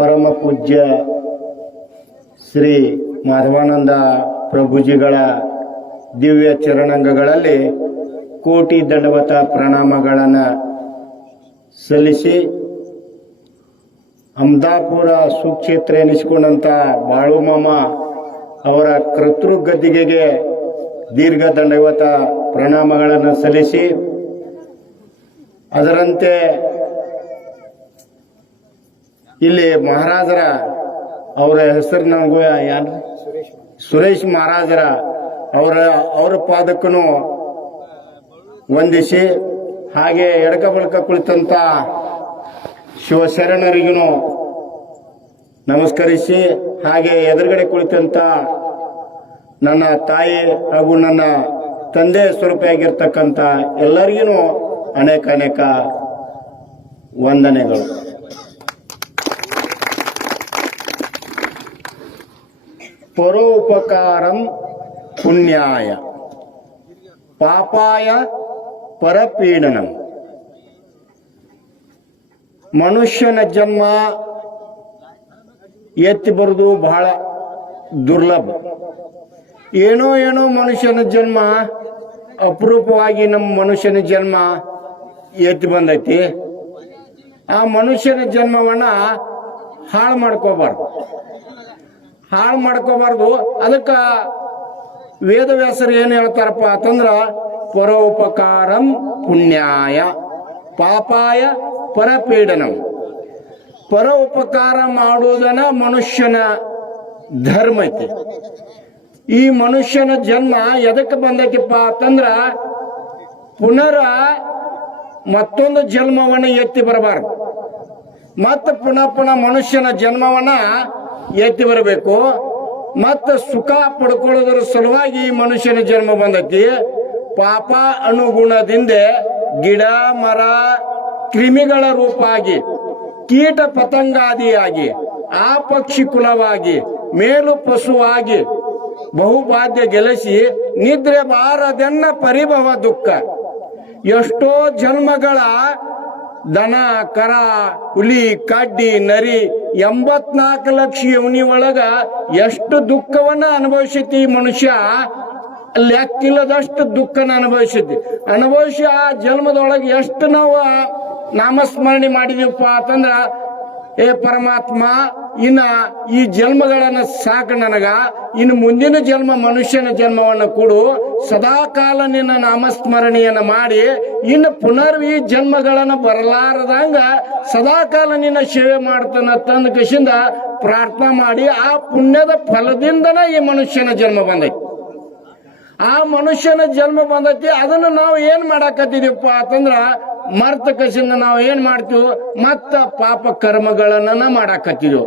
ಪರಮ ಪೂಜ್ಯ ಶ್ರೀ ಮಾಧವಾನಂದ ಪ್ರಭುಜಿಗಳ ದಿವ್ಯ ಚರಣಾಂಗಗಳಲ್ಲಿ ಕೋಟಿ ದಂಡವತ ಪ್ರಣಾಮಗಳನ್ನು ಸಲ್ಲಿಸಿ ಅಮದಾಪುರ ಸುಕ್ಷೇತ್ರ ಎನಿಸಿಕೊಂಡಂಥ ಬಾಳುಮಾಮ ಅವರ ಕರ್ತೃ ಗದ್ದಿಗೆಗೆ ದೀರ್ಘ ದಂಡವತ ಪ್ರಣಾಮಗಳನ್ನು ಸಲ್ಲಿಸಿ ಅದರಂತೆ ಇಲ್ಲಿ ಮಹಾರಾಜರ ಅವರ ಹೆಸರು ನಮಗೂ ಯಾರು ಸುರೇಶ್ ಮಹಾರಾಜರ ಅವರ ಅವರ ಪಾದಕ್ಕೂ ವಂದಿಸಿ ಹಾಗೆ ಎಡಕ ಬಳಕ ಕುಳಿತಂತ ಶಿವಶರಣರಿಗೂ ನಮಸ್ಕರಿಸಿ ಹಾಗೆ ಎದುರುಗಡೆ ಕುಳಿತಂತ ನನ್ನ ತಾಯಿ ಹಾಗೂ ನನ್ನ ತಂದೆ ಸ್ವರೂಪಿಯಾಗಿರ್ತಕ್ಕಂಥ ಎಲ್ಲರಿಗೂ ಅನೇಕ ಅನೇಕ ವಂದನೆಗಳು. ಪರೋಪಕಾರಂ ಪುಣ್ಯಾಯ. ಪಾಪಾಯ ಪರಪೀಡನಂ. ಮನುಷ್ಯನ ಜನ್ಮ ಎತ್ತಿ ಬರುದು ಬಹಳ ದುರ್ಲಭ. ಏನೋ ಏನೋ ಮನುಷ್ಯನ ಜನ್ಮ ಅಪರೂಪವಾಗಿ ನಮ್ಮ ಮನುಷ್ಯನ ಜನ್ಮ ಎತ್ತಿ ಬಂದೈತಿ. ಆ ಮನುಷ್ಯನ ಜನ್ಮವನ್ನ ಹಾಳು ಮಾಡ್ಕೋಬಾರ್ದು. ಹಾಳು ಮಾಡ್ಕೋಬಾರ್ದು. ಅದಕ್ಕ ವೇದವ್ಯಾಸರು ಏನು ಹೇಳ್ತಾರಪ್ಪ ಅಂತಂದ್ರ, ಪರೋಪಕಾರಂ ಪುಣ್ಯಾಯ ಪಾಪಾಯ ಪರಪೀಡನಂ. ಪರ ಉಪಕಾರ ಮಾಡುವುದನ್ನ ಮನುಷ್ಯನ ಧರ್ಮ ಐತಿ. ಈ ಮನುಷ್ಯನ ಜನ್ಮ ಎದಕ್ಕೆ ಬಂದೈತಿಪ್ಪ ಅಂತಂದ್ರ, ಪುನರ ಮತ್ತೊಂದು ಜನ್ಮವನ್ನ ಎತ್ತಿ ಬರಬಾರದು. ಮತ್ತೆ ಪುನಃ ಪುನಃ ಮನುಷ್ಯನ ಜನ್ಮವನ್ನ ಎತ್ತಿ ಬರಬೇಕು. ಮತ್ತ ಸುಖ ಪಡ್ಕೊಳ್ಳೋದ್ರ ಸಲುವಾಗಿ ಮನುಷ್ಯನ ಜನ್ಮ ಬಂದೈತಿ. ಪಾಪ ಅನುಗುಣದಿಂದ ಗಿಡ, ಮರ, ಕ್ರಿಮಿಗಳ ರೂಪಾಗಿ, ಕೀಟ ಪತಂಗಾದಿಯಾಗಿ ಆ ಪಕ್ಷಿ ಕುಲವಾಗಿ ಮೇಲು ಪಶುವಾಗಿ ಬಹುಬಾಧ್ಯ ಗೆಲಸಿ ನಿದ್ರೆ ಬಾರದೆನ್ನ ಪರಿಭವ ದುಃಖ. ಎಷ್ಟೋ ಜನ್ಮಗಳ ದನ, ಕರ, ಹುಲಿ, ಕಡ್ಡಿ, ನರಿ ಎಂಬತ್ನಾಲ್ಕು ಲಕ್ಷ ಯೋನಿ ಒಳಗ ಎಷ್ಟು ದುಃಖವನ್ನ ಅನುಭವಿಸತಿ ಮನುಷ್ಯ? ಲೆಕ್ಕಿಲ್ಲದಷ್ಟು ದುಃಖನ ಅನುಭವಿಸಿದ್ವಿ ಅನುಭವಿಸಿ ಆ ಜನ್ಮದೊಳಗೆ ಎಷ್ಟು ನಾವು ನಾಮಸ್ಮರಣೆ ಮಾಡಿದೀವಪ್ಪ ಅಂತಂದ್ರ, ಏ ಪರಮಾತ್ಮ ಇನ್ನ ಈ ಜನ್ಮಗಳನ್ನ ಸಾಕು ನನಗ. ಇನ್ನು ಮುಂದಿನ ಜನ್ಮ ಮನುಷ್ಯನ ಜನ್ಮವನ್ನು ಕೊಡು. ಸದಾ ಕಾಲ ನಿನ್ನ ನಾಮಸ್ಮರಣೆಯನ್ನ ಮಾಡಿ. ಇನ್ನು ಪುನರ್ ಈ ಜನ್ಮಗಳನ್ನ ಬರಲಾರದಂಗ ಸದಾ ಕಾಲ ನಿನ್ನ ಸೇವೆ ಮಾಡ್ತಾನ ತಂದ ಕಸಿಂದ ಪ್ರಾರ್ಥನಾ ಮಾಡಿ ಆ ಪುಣ್ಯದ ಫಲದಿಂದನ ಈ ಮನುಷ್ಯನ ಜನ್ಮ ಬಂದೈತಿ. ಆ ಮನುಷ್ಯನ ಜನ್ಮ ಬಂದೈತಿ. ಅದನ್ನ ನಾವು ಏನ್ ಮಾಡಾಕತ್ತಿದೀವಪ್ಪ ಅಂತಂದ್ರ ಮರ್ತ ಕಸಿಂದ ನಾವು ಏನ್ ಮಾಡ್ತೀವಿ, ಮತ್ತ ಪಾಪ ಕರ್ಮಗಳನ್ನ ಮಾಡಾಕತ್ತಿದ್ವು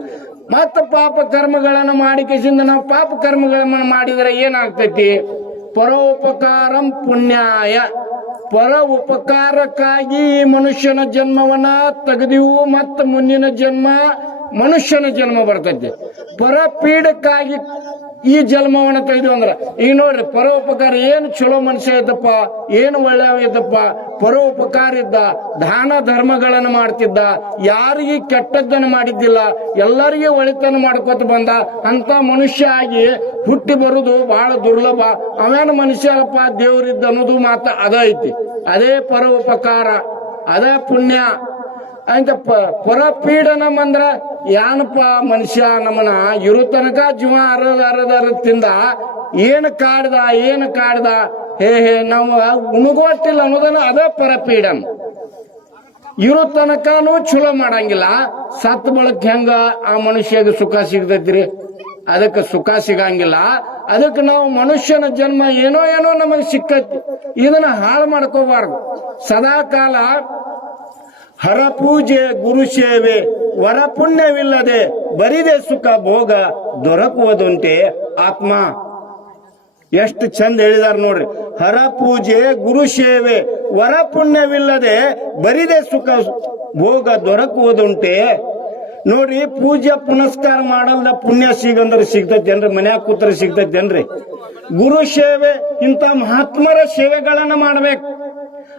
ಮತ್ತ ಪಾಪ ಕರ್ಮಗಳನ್ನ ಮಾಡಿ ಕಸಿಂದ ನಾವು ಪಾಪ ಕರ್ಮಗಳನ್ನ ಮಾಡಿದ್ರೆ ಏನಾಗ್ತೈತಿ? ಪರೋಪಕಾರಂ ಪುಣ್ಯಾಯ. ಪರ ಉಪಕಾರಕ್ಕಾಗಿ ಮನುಷ್ಯನ ಜನ್ಮವನ್ನ ತೆಗೆದಿವು, ಮತ್ತ ಮುಂದಿನ ಜನ್ಮ ಮನುಷ್ಯನ ಜನ್ಮ ಬರ್ತೈತಿ. ಪರ ಪೀಡಕ್ಕಾಗಿ ಈ ಜನ್ಮವನ್ನು ತೆಗೆದು ಅಂದ್ರೆ, ಈಗ ನೋಡ್ರಿ, ಪರೋಪಕಾರ ಏನು ಚಲೋ ಮನುಷ್ಯ ಐತಪ್ಪ ಏನು ಒಳ್ಳೆಯ ಪರೋಪಕಾರ ಇದ್ದ, ದಾನ ಧರ್ಮಗಳನ್ನು ಮಾಡ್ತಿದ್ದ, ಯಾರಿಗೆ ಕೆಟ್ಟದ್ದನ್ನು ಮಾಡಿದ್ದಿಲ್ಲ, ಎಲ್ಲರಿಗೆ ಒಳಿತನ್ನು ಮಾಡ್ಕೋತ ಬಂದ, ಅಂತ ಮನುಷ್ಯ ಆಗಿ ಹುಟ್ಟಿ ಬರುದು ಬಹಳ ದುರ್ಲಭ. ಅವೇನು ಮನುಷ್ಯರಪ್ಪ ದೇವರಿದ್ದ ಅನ್ನೋದು ಮಾತ್ರ ಅದ ಐತಿ. ಅದೇ ಪರೋಪಕಾರ, ಅದೇ ಪುಣ್ಯ. ಅಂತ ಪರಪೀಡನಂ ಅಂದ್ರ ಏನಪ್ಪ ಮನುಷ್ಯ ನಮ್ಮನ ಇರು ತನಕ ಜೀವ ಅರದ ಅರದ ಅರದ ತಿಂದ, ಏನ್ ಕಾಡ್ದ, ಏನು ಕಾಡ್ದ, ಹೇ ಹೇ, ನಾವು ಉಣಗೋಷ್ಟಿಲ್ಲ ಅನ್ನೋದನ್ನ ಅದೇ ಪರಪೀಡಂ. ಇರೋ ತನಕನೂ ಚಲೋ ಮಾಡಂಗಿಲ್ಲ. ಸತ್ ಬಳಕ್ ಹೆಂಗ ಆ ಮನುಷ್ಯಗೆ ಸುಖ ಸಿಗ್ತೈತ್ರಿ? ಅದಕ್ಕೆ ಸುಖ ಸಿಗಂಗಿಲ್ಲ. ಅದಕ್ಕೆ ನಾವು ಮನುಷ್ಯನ ಜನ್ಮ ಏನೋ ಏನೋ ನಮಗೆ ಸಿಕ್ಕೈತಿ. ಇದನ್ನ ಹಾಳು ಮಾಡ್ಕೋಬಾರ್ದು. ಸದಾ ಕಾಲ ಹರ ಪೂಜೆ ಗುರು ಸೇವೆ, ವರ ಪುಣ್ಯವಿಲ್ಲದೆ ಬರಿದೆ ಸುಖ ಭೋಗ ದೊರಕುವುದುಂಟೆ ಆತ್ಮ. ಎಷ್ಟು ಚಂದ ಹೇಳಿದಾರ ನೋಡ್ರಿ. ಹರ ಪೂಜೆ, ಗುರು ಸೇವೆ, ವರ ಪುಣ್ಯವಿಲ್ಲದೆ ಬರಿದೆ ಸುಖ ಭೋಗ ದೊರಕುವುದುಂಟೆ. ನೋಡ್ರಿ, ಪೂಜೆ ಪುನಸ್ಕಾರ ಮಾಡಲ್ಲ ಪುಣ್ಯ ಸಿಗಂದ್ರೆ ಸಿಗ್ತೈತೇನ್ರಿ ಮನ್ಯಾಗ ಕೂತ್ರ ಸಿಗ್ತೈತೇನ್ರಿ ಗುರು ಸೇವೆ, ಇಂಥ ಮಹಾತ್ಮರ ಸೇವೆಗಳನ್ನ ಮಾಡ್ಬೇಕು.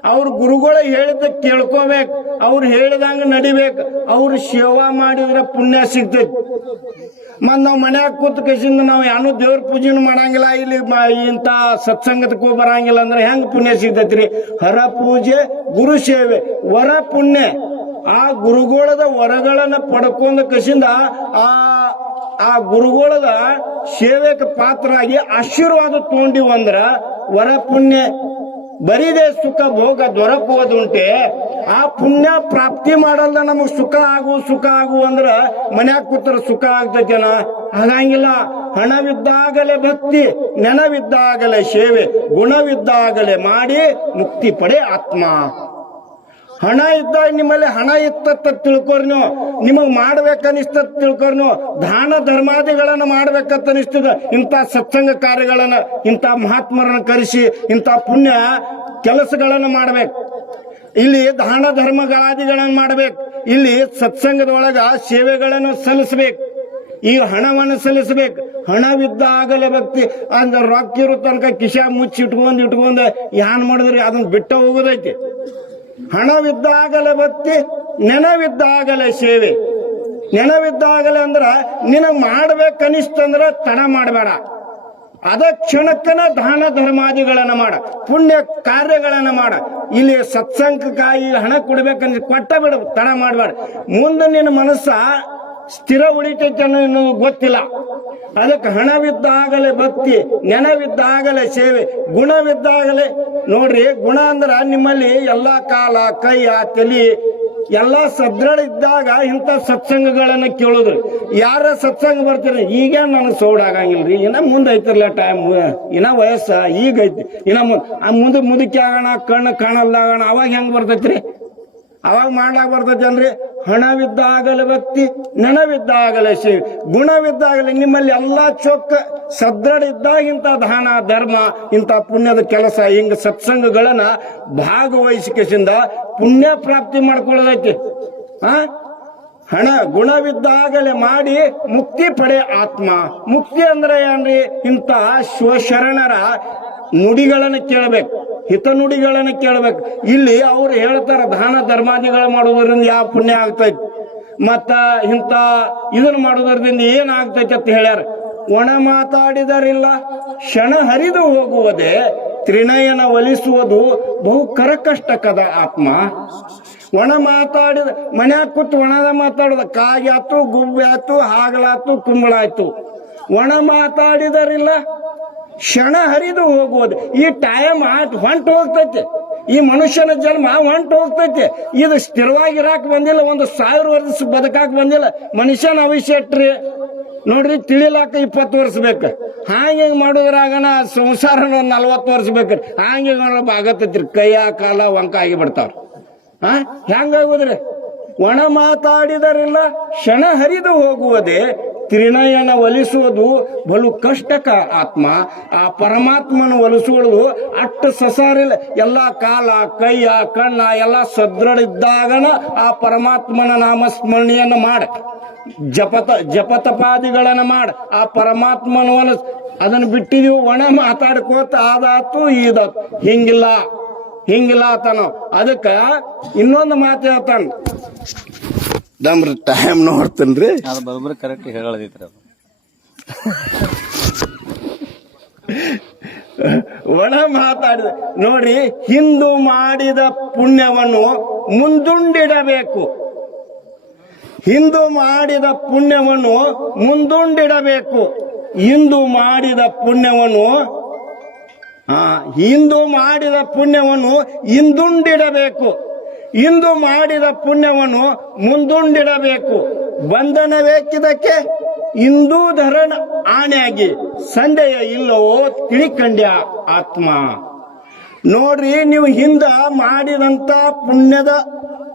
ಅವ್ರ ಗುರುಗಳು ಹೇಳಿದ ಕೇಳ್ಕೋಬೇಕು. ಅವ್ರು ಹೇಳಿದಂಗ ನಡಿಬೇಕು. ಅವ್ರ ಸೇವಾ ಮಾಡಿದ್ರೆ ಪುಣ್ಯ ಸಿಗ್ತೈತಿ. ಮತ್ ನಾವ್ ಮನ್ಯಾಗ ಕೂತ್ ಕಸಿಂದ ನಾವು ಯಾನು ದೇವ್ರ ಪೂಜೆ ಮಾಡಂಗಿಲ್ಲ. ಇಲ್ಲಿ ಇಂತ ಇಂಥ ಸತ್ಸಂಗದಕ್ಕೂ ಬರಂಗಿಲ್ಲ ಅಂದ್ರೆ ಹೆಂಗ್ ಪುಣ್ಯ ಸಿಗ್ತೈತ್ರಿ? ಹರ ಪೂಜೆ, ಗುರು ಸೇವೆ, ವರ ಪುಣ್ಯ. ಆ ಗುರುಗಳದ ವರಗಳನ್ನ ಪಡ್ಕೊಂಡ ಕಸಿಂದ ಆ ಆ ಗುರುಗಳದ ಸೇವೆಗೆ ಪಾತ್ರರಾಗಿ ಆಶೀರ್ವಾದ ತಗೊಂಡಿವಂದ್ರ ವರ ಪುಣ್ಯ ಬರಿದೇ ಸುಖ ಭೋಗ ದೊರಕುವುದುಂಟೆ, ಆ ಪುಣ್ಯ ಪ್ರಾಪ್ತಿ ಮಾಡಲ್ಲ ನಮಗ್ ಸುಖ ಆಗು ಸುಖ ಆಗು ಅಂದ್ರ ಮನ್ಯಾಗ ಕೂತ್ರ ಸುಖ ಆಗ್ತೈತೇನ ಹಾಗಂಗಿಲ್ಲ, ಹಣವಿದ್ದಾಗಲೇ ಭಕ್ತಿ, ನೆನವಿದ್ದಾಗಲೇ ಸೇವೆ, ಗುಣವಿದ್ದಾಗಲೇ ಮಾಡಿ ಮುಕ್ತಿ ಪಡೆ ಆತ್ಮ. ಹಣ ಇದ್ದಾಗ ನಿಮ್ಮಲ್ಲಿ ಹಣ ಇತ್ತ ತಿಳ್ಕೊರ್ ನೀವು. ನಿಮಗ್ ಮಾಡ್ಬೇಕನ್ನಿಸ್ತ ತಿಳ್ಕೊರ್ ನೀವು. ದಾನ ಧರ್ಮಾದಿಗಳನ್ನ ಮಾಡ್ಬೇಕಂತ ಅನಿಸ್ತದ ಇಂಥ ಸತ್ಸಂಗ ಕಾರ್ಯಗಳನ್ನ, ಇಂಥ ಮಹಾತ್ಮರನ್ನ ಕರೆಸಿ, ಇಂಥ ಪುಣ್ಯ ಕೆಲಸಗಳನ್ನ ಮಾಡ್ಬೇಕು. ಇಲ್ಲಿ ದಾನ ಧರ್ಮಗಳಾದಿಗಳನ್ನ ಮಾಡ್ಬೇಕು. ಇಲ್ಲಿ ಸತ್ಸಂಗದೊಳಗ ಸೇವೆಗಳನ್ನು ಸಲ್ಲಿಸ್ಬೇಕು. ಈ ಹಣವನ್ನು ಸಲ್ಲಿಸಬೇಕು. ಹಣವಿದ್ದಾಗಲೇ ಭಕ್ತಿ, ಅಂದ್ರೆ ರೊಕ್ಕ ಇರೋ ತನಕ ಕಿಶಾ ಮುಚ್ಚಿ ಇಟ್ಕೊಂಡು ಇಟ್ಕೊಂಡು ಏನ್ ಮಾಡಿದ್ರಿ ಅದನ್ನ ಬಿಟ್ಟ ಹೋಗೋದೈತಿ. ಹಣವಿದ್ದಾಗಲೇ ಭಕ್ತಿ ನೆನವಿದ್ದಾಗಲೇ ಸೇವೆ. ನೆನವಿದ್ದಾಗಲೇ ಅಂದ್ರ ನಿನಗೆ ಮಾಡ್ಬೇಕನಿಸ್ತಂದ್ರ ತಡ ಮಾಡಬೇಡ. ಅದ ಕ್ಷಣಕ್ಕನ ದಾನ ಧರ್ಮಾದಿಗಳನ್ನ ಮಾಡ, ಪುಣ್ಯ ಕಾರ್ಯಗಳನ್ನ ಮಾಡ. ಇಲ್ಲಿ ಸತ್ಸಂಗಕ್ಕಾಗಿ ಹಣ ಕೊಡ್ಬೇಕಂದ್ರೆ ಕೊಟ್ಟ ಬಿಡ, ತಡ ಮಾಡಬೇಡ. ಮುಂದೆ ನಿನ್ನ ಮನಸ್ಸ ಸ್ಥಿರ ಉಳಿತೈತೆ ಅನ್ನೋದು ಗೊತ್ತಿಲ್ಲ. ಅದಕ್ಕೆ ಹಣವಿದ್ದಾಗಲೇ ಭಕ್ತಿ, ನೆನವಿದ್ದಾಗಲೇ ಸೇವೆ, ಗುಣವಿದ್ದಾಗಲೇ ನೋಡ್ರಿ, ಗುಣ ಅಂದ್ರೆ ನಿಮ್ಮಲ್ಲಿ ಎಲ್ಲಾ ಕಾಲ ಕೈಯ ತಲಿ, ಎಲ್ಲಾ ಸದೃಢ ಇದ್ದಾಗ ಇಂಥ ಸತ್ಸಂಗಗಳನ್ನ ಕೇಳೋದು. ಯಾರ ಸತ್ಸಂಗ ಬರ್ತೀರಿ? ಈಗ ನನಗೆ ಸೌಡ್ ಆಗಂಗಿಲ್ರಿ. ಇನ್ನ ಮುಂದೆ ಐತಿರ್ಲ ಟೈಮ್ ಇನ್ನ ವಯಸ್ಸ, ಈಗ ಐತಿ. ಇನ್ನ ಆ ಮುಂದೆ ಮುದುಕಿ ಆಗೋಣ ಕಣ್ಣು ಕಾಣಲ್ದಾಗೋಣ, ಅವಾಗ ಹೆಂಗ್ ಬರ್ತೈತ್ರಿ? ಅವಾಗ ಮಾಡ್ಲಾಕ್ ಬರ್ತೈತೇನ್ರಿ? ಹಣವಿದ್ದಾಗಲೇ ಭಕ್ತಿ, ನೆನವಿದ್ದಾಗಲೇ ಶಿವ ಗುಣವಿದ್ದಾಗಲೇ ನಿಮ್ಮಲ್ಲಿ ಎಲ್ಲ ಚೊಕ್ಕ ಸದೃಢ ಇದ್ದಾಗ ಇಂಥ ದಾನ, ಧರ್ಮ, ಇಂಥ ಪುಣ್ಯದ ಕೆಲಸ ಹಿಂಗ ಸತ್ಸಂಗಗಳನ್ನ ಭಾಗವಹಿಸಿಕೆಸಿಂದ ಪುಣ್ಯ ಪ್ರಾಪ್ತಿ ಮಾಡ್ಕೊಳ್ಳೋದೈತಿ. ಆ? ಹಣ ಗುಣವಿದ್ದಾಗಲೇ ಮಾಡಿ ಮುಕ್ತಿ ಪಡೆ ಆತ್ಮ. ಮುಕ್ತಿ ಅಂದ್ರೆ ಏನ್ರಿ? ಇಂಥ ಶಿವಶರಣರ ನುಡಿಗಳನ್ನ ಕೇಳಬೇಕು ಹಿತನುಡಿಗಳನ್ನು ಕೇಳಬೇಕು. ಇಲ್ಲಿ ಅವ್ರು ಹೇಳ್ತಾರ, ದಾನ ಧರ್ಮಾದಿಗಳು ಮಾಡೋದ್ರಿಂದ ಯಾವ ಪುಣ್ಯ ಆಗ್ತೈತಿ. ಮತ್ತ ಇಂಥ ಇದನ್ನ ಮಾಡೋದ್ರಿಂದ ಏನ್ ಆಗ್ತೈತಿ ಅಂತ ಹೇಳ್ಯಾರ. ಒಣ ಮಾತಾಡಿದರಿಲ್ಲ, ಕ್ಷಣ ಹರಿದು ಹೋಗುವುದೇ, ತ್ರಿನಯನ ಒಲಿಸುವುದು ಬಹು ಕರಕಷ್ಟಕದ ಆತ್ಮ. ಒಣ ಮಾತಾಡಿದ, ಮನ್ಯಾಗ ಕೂತು ಒಣದ ಮಾತಾಡೋದ ಕಾಯಾತು ಗುಬ್ಬಿ ಆತು ಹಾಗಲಾತು, ಕುಂಬಳಾಯ್ತು. ಒಣ ಮಾತಾಡಿದರಿಲ್ಲ ಕ್ಷಣ ಹರಿದು ಹೋಗುವುದು. ಈ ಟೈಮ್ ಆಟ್ ಹೊಂಟು ಹೋಗ್ತೈತಿ. ಈ ಮನುಷ್ಯನ ಜನ್ಮ ಹೊಂಟು ಹೋಗ್ತೈತಿ. ಇದು ಸ್ಥಿರವಾಗಿರಾಕ್ ಬಂದಿಲ್ಲ, ಒಂದು ಸಾವಿರ ವರ್ಷ ಬದುಕಾಕ್ ಬಂದಿಲ್ಲ. ಮನುಷ್ಯನ ಅವಿಷ್ಯಟ್ರಿ ನೋಡ್ರಿ, ತಿಳಿಲಾಕ ಇಪ್ಪತ್ತು ವರ್ಷ ಬೇಕು. ಹಾಂಗೆ ಮಾಡೋದ್ರಾಗನ ಸಂಸಾರ ನಲ್ವತ್ತು ವರ್ಷ ಬೇಕ್ರಿ ಹಾಂಗೆ ಆಗತ್ತೈತ್ರಿ. ಕೈಯ ಕಾಲ ವಂಕ ಆಗಿ ಬಿಡ್ತಾವ್ರಿ ಹಾ ಹೆಂಗಾಗುದ್ರಿ? ಒಣ ಮಾತಾಡಿದರಿಲ್ಲ, ಕ್ಷಣ ಹರಿದು ಹೋಗುವುದೇ ತ್ರಿನಯನ ಒಲಿಸೋದು ಬಲು ಕಷ್ಟಕ ಆತ್ಮ. ಆ ಪರಮಾತ್ಮನ ಒಲಿಸುವುದು ಅಟ್ಟು ಸಸಾರಿಲ್ಲ ಎಲ್ಲ ಕಾಲ ಕೈಯ ಕಣ್ಣ ಎಲ್ಲ ಸದೃಢ ಇದ್ದಾಗನ ಆ ಪರಮಾತ್ಮನ ನಾಮಸ್ಮರಣೆಯನ್ನು ಮಾಡ. ಜಪತ, ಜಪತಪಾದಿಗಳನ್ನ ಮಾಡ. ಆ ಪರಮಾತ್ಮನ ಒಲಿಸ್ ಅದನ್ನು ಬಿಟ್ಟಿದೀವಿ, ಒಣ ಮಾತಾಡ್ಕೋತ ಆದಾತು ಈದಾತು ಹಿಂಗಿಲ್ಲ ಹಿಂಗಿಲ್ಲ ಆತನು ಅದಕ್ಕ ಇನ್ನೊಂದು ಮಾತು ಹೇಳ್ತಾನ. ದಮ್ರ ಟೈಮ್ ನೋಡ್ತೇನ್ರಿ ಅದು ಬರೋಬ್ಬರಿ ಕರೆಕ್ಟ್ ಹೇಳದೈತ್ರಿ ಅದು. ಒಣ ಮಾತಾಡಿದ ನೋಡಿ ಹಿಂದೂ ಮಾಡಿದ ಪುಣ್ಯವನ್ನು ಮುಂದುಂಡಿಡಬೇಕು. ಹಿಂದು ಮಾಡಿದ ಪುಣ್ಯವನ್ನು ಮುಂದುಂಡಿಡಬೇಕು. ಹಿಂದೂ ಮಾಡಿದ ಪುಣ್ಯವನ್ನು ಆ ಹಿಂದೂ ಮಾಡಿದ ಪುಣ್ಯವನ್ನು ಇಂದುಂಡಿಡಬೇಕು ಇಂದು ಮಾಡಿದ ಪುಣ್ಯವನ್ನು ಮುಂದುಂಡಿಡಬೇಕು. ಬಂಧನವೇಕಿದಕ್ಕೆ ಹಿಂದೂ ಧರಣ ಆಣೆಯಾಗಿ ಸಂದೇಹ ಇಲ್ಲವೋ ತಿಳಿಕಂಡ್ಯ ಆತ್ಮ. ನೋಡ್ರಿ, ನೀವು ಹಿಂದ ಮಾಡಿದಂತ ಪುಣ್ಯದ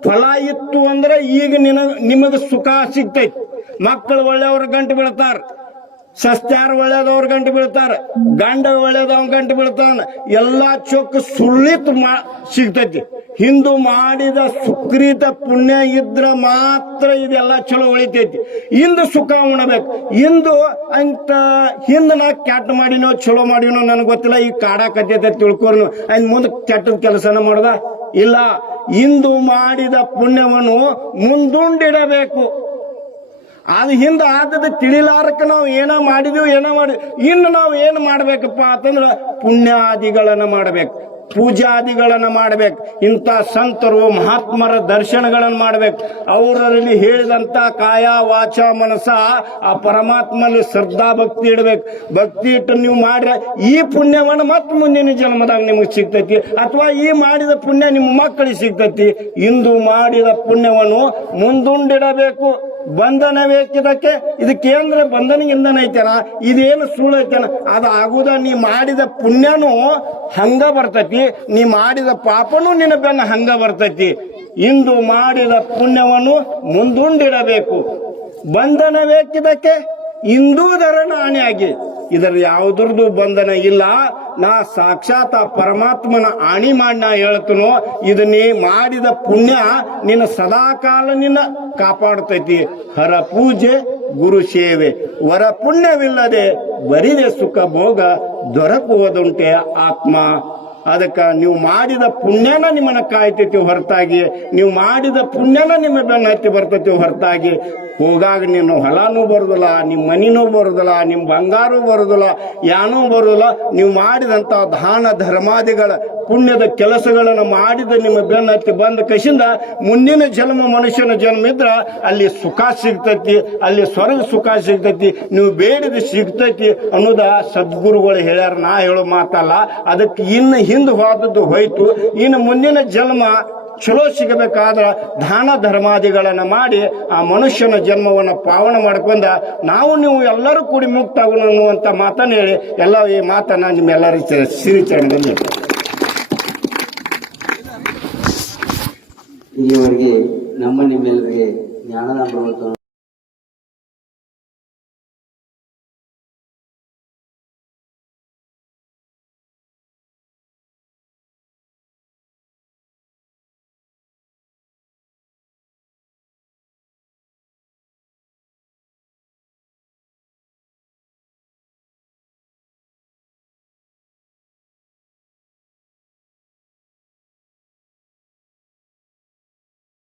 ಫಲ ಇತ್ತು ಅಂದ್ರೆ ಈಗ ನಿನ ನಿಮಗೆ ಸುಖ ಸಿಗ್ತೈತಿ. ಮಕ್ಕಳು ಒಳ್ಳೆಯವ್ರ ಗಂಟು ಬೀಳ್ತಾರ. ಸಸ್ತ್ಯಾರ ಒಳ್ಳೇದವ್ರ ಗಂಟು ಬೀಳ್ತಾರ. ಗಂಡ ಒಳ್ಳೇದವ್ ಗಂಟು ಬೀಳ್ತಾನ. ಎಲ್ಲಾ ಚೊಕ್ಕ ಸುಳ್ಳಿತ್ ಮಾ ಸಿಗ್ತೈತಿ. ಹಿಂದೂ ಮಾಡಿದ ಸುಕ್ರೀತ ಪುಣ್ಯ ಇದ್ರ ಮಾತ್ರ ಇದೆಲ್ಲ ಚಲೋ ಉಳಿತೈತಿ. ಇಂದು ಸುಖ ಉಣಬೇಕು. ಇಂದು ಅಂತ ಹಿಂದ ನಾ ಕೆಟ್ಟ ಮಾಡಿನೋ, ಚಲೋ ಮಾಡಿನೋ ನನಗೆ ಗೊತ್ತಿಲ್ಲ. ಈ ಕಾಡಾಕತ್ತೈತೆ ತಿಳ್ಕೊರ್ನು. ಅಂದ್ ಮುಂದೆ ಕೆಟ್ಟದ ಕೆಲಸನ ಮಾಡ್ದ? ಇಲ್ಲ. ಇಂದು ಮಾಡಿದ ಪುಣ್ಯವನ್ನು ಮುಂದುಂಡಿಡಬೇಕು. ಅದು ಹಿಂದೆ ಆದದ ತಿಳಿಲಾರಕ್ಕೆ ನಾವು ಏನೋ ಮಾಡಿದೀವಿ, ಏನೋ ಮಾಡಿ, ಇನ್ನು ನಾವು ಏನು ಮಾಡಬೇಕಪ್ಪ ಅಂತಂದ್ರೆ ಪುಣ್ಯಾದಿಗಳನ್ನ ಮಾಡಬೇಕು, ಪೂಜಾದಿಗಳನ್ನು ಮಾಡಬೇಕು, ಇಂಥ ಸಂತರು, ಮಹಾತ್ಮರ ದರ್ಶನಗಳನ್ನು ಮಾಡಬೇಕು. ಅವರಲ್ಲಿ ಹೇಳಿದಂತ ಕಾಯ, ವಾಚ ಮನಸ ಆ ಪರಮಾತ್ಮನಲ್ಲಿ ಶ್ರದ್ಧಾ ಭಕ್ತಿ ಇಡಬೇಕು. ಭಕ್ತಿ ಇಟ್ಟು ನೀವು ಮಾಡ್ರೆ ಈ ಪುಣ್ಯವನ್ನು ಮತ್ತೆ ಮುಂದಿನ ಜನ್ಮದಾಗ ನಿಮಗೆ ಸಿಗ್ತೈತಿ. ಅಥವಾ ಈ ಮಾಡಿದ ಪುಣ್ಯ ನಿಮ್ಮ ಮಕ್ಕಳಿಗೆ ಸಿಗ್ತೈತಿ. ಇಂದು ಮಾಡಿದ ಪುಣ್ಯವನ್ನು ಮುಂದುಂಡಿಡಬೇಕು. ಬಂಧನ ಬೇಕಿದಕ್ಕೆ ಇದು ಕೇಂದ್ರ ಬಂಧನ ಇಂಧನ ಐತೆನ? ಇದೇನು ಸುಳ್ಳು ಐತೆನ? ಅದು ಆಗುದ, ನೀ ಮಾಡಿದ ಪುಣ್ಯನೂ ಹಂಗ ಬರ್ತೈತಿ, ನೀ ಮಾಡಿದ ಪಾಪನೂ ನಿನ್ನ ಬೆನ್ನ ಹಂಗ ಬರ್ತೈತಿ. ಇಂದು ಮಾಡಿದ ಪುಣ್ಯವನ್ನು ಮುಂದುಂಡಿಡಬೇಕು. ಬಂಧನ ಬೇಕಿದಕ್ಕೆ ಇಂದೂದರ ಆಗಿ ಇದರ ಯಾವುದ್ರದ್ದು ಬಂಧನ ಇಲ್ಲ. ನಾ ಸಾಕ್ಷಾತ್ ಪರಮಾತ್ಮನ ಆಣಿ ಮಾಡಿ ನಾ ಹೇಳ್ತನೋ, ಇದು ನೀ ಮಾಡಿದ ಪುಣ್ಯ ನಿನ್ನ ಸದಾಕಾಲ ನಿನ್ನ ಕಾಪಾಡ್ತೈತಿ. ಹರ ಪೂಜೆ, ಗುರು ಸೇವೆ. ವರ ಪುಣ್ಯವಿಲ್ಲದೆ ಬರಿದೆ ಸುಖ ಭೋಗ, ದೊರಕುವುದುಂಟೆ ಆತ್ಮ. ಅದಕ್ಕೆ ನೀವು ಮಾಡಿದ ಪುಣ್ಯನ ನಿಮ್ಮನ್ನ ಕಾಯ್ತೈತಿ ಹೊರತಾಗಿ, ನೀವು ಮಾಡಿದ ಪುಣ್ಯನ ನಿಮ್ಮ ಹತ್ತಿ ಬರ್ತೈತಿ ಹೊರತಾಗಿ. ಹೋಗಾಗ ನೀನು ಹೊಲನೂ ಬರುದಿಲ್ಲ ನಿಮ್ಮ ಮನಿನೂ ಬರುದಿಲ್ಲ ನಿಮ್ಮ ಬಂಗಾರೂ ಬರುದಿಲ್ಲ, ಯಾನೂ ಬರುದಿಲ್ಲ. ನೀವು ಮಾಡಿದಂತ ದಾನ ಧರ್ಮಾದಿಗಳ ಪುಣ್ಯದ ಕೆಲಸಗಳನ್ನು ಮಾಡಿದ ನಿಮ್ಮ ಬೆನ್ನ ಹತ್ತಿ ಬಂದ ಕಸಿಂದ ಮುಂದಿನ ಜನ್ಮ ಮನುಷ್ಯನ ಜನ್ಮ ಇದ್ರ ಅಲ್ಲಿ ಸುಖ ಸಿಗ್ತೈತಿ, ಅಲ್ಲಿ ಸ್ವರ್ಗ ಸುಖ ಸಿಗ್ತೈತಿ, ನೀವು ಬೇಡದ ಸಿಗ್ತೈತಿ ಅನ್ನೋದ ಸದ್ಗುರುಗಳು ಹೇಳ್ಯಾರ. ನಾ ಹೇಳೋ ಮಾತಲ್ಲ, ಅದಕ್ಕೆ ಇನ್ನು ಹಿಂದೆ ಹೋದದ್ದು ಹೋಯ್ತು. ಇನ್ನು ಮುಂದಿನ ಜನ್ಮ ಚಲೋ ಸಿಗಬೇಕಾದ್ರ ದಾನ ಧರ್ಮಾದಿಗಳನ್ನು ಮಾಡಿ ಆ ಮನುಷ್ಯನ ಜನ್ಮವನ್ನು ಪಾವನ ಮಾಡ್ಕೊಂಡ ನಾವು ನೀವು ಎಲ್ಲರೂ ಕೂಡಿ ಮುಕ್ತ ಅನ್ನುವಂಥ ಮಾತನ್ನು ಹೇಳಿ ಎಲ್ಲ ಈ ಮಾತನ್ನ ನಿಮ್ಮೆಲ್ಲರ ಸಿರಿಚರಣದಲ್ಲಿ ಈವರೆಗೆ ನಮ್ಮ ನಿಮ್ಮೆಲ್ಲರಿಗೆ ಅಮೃತ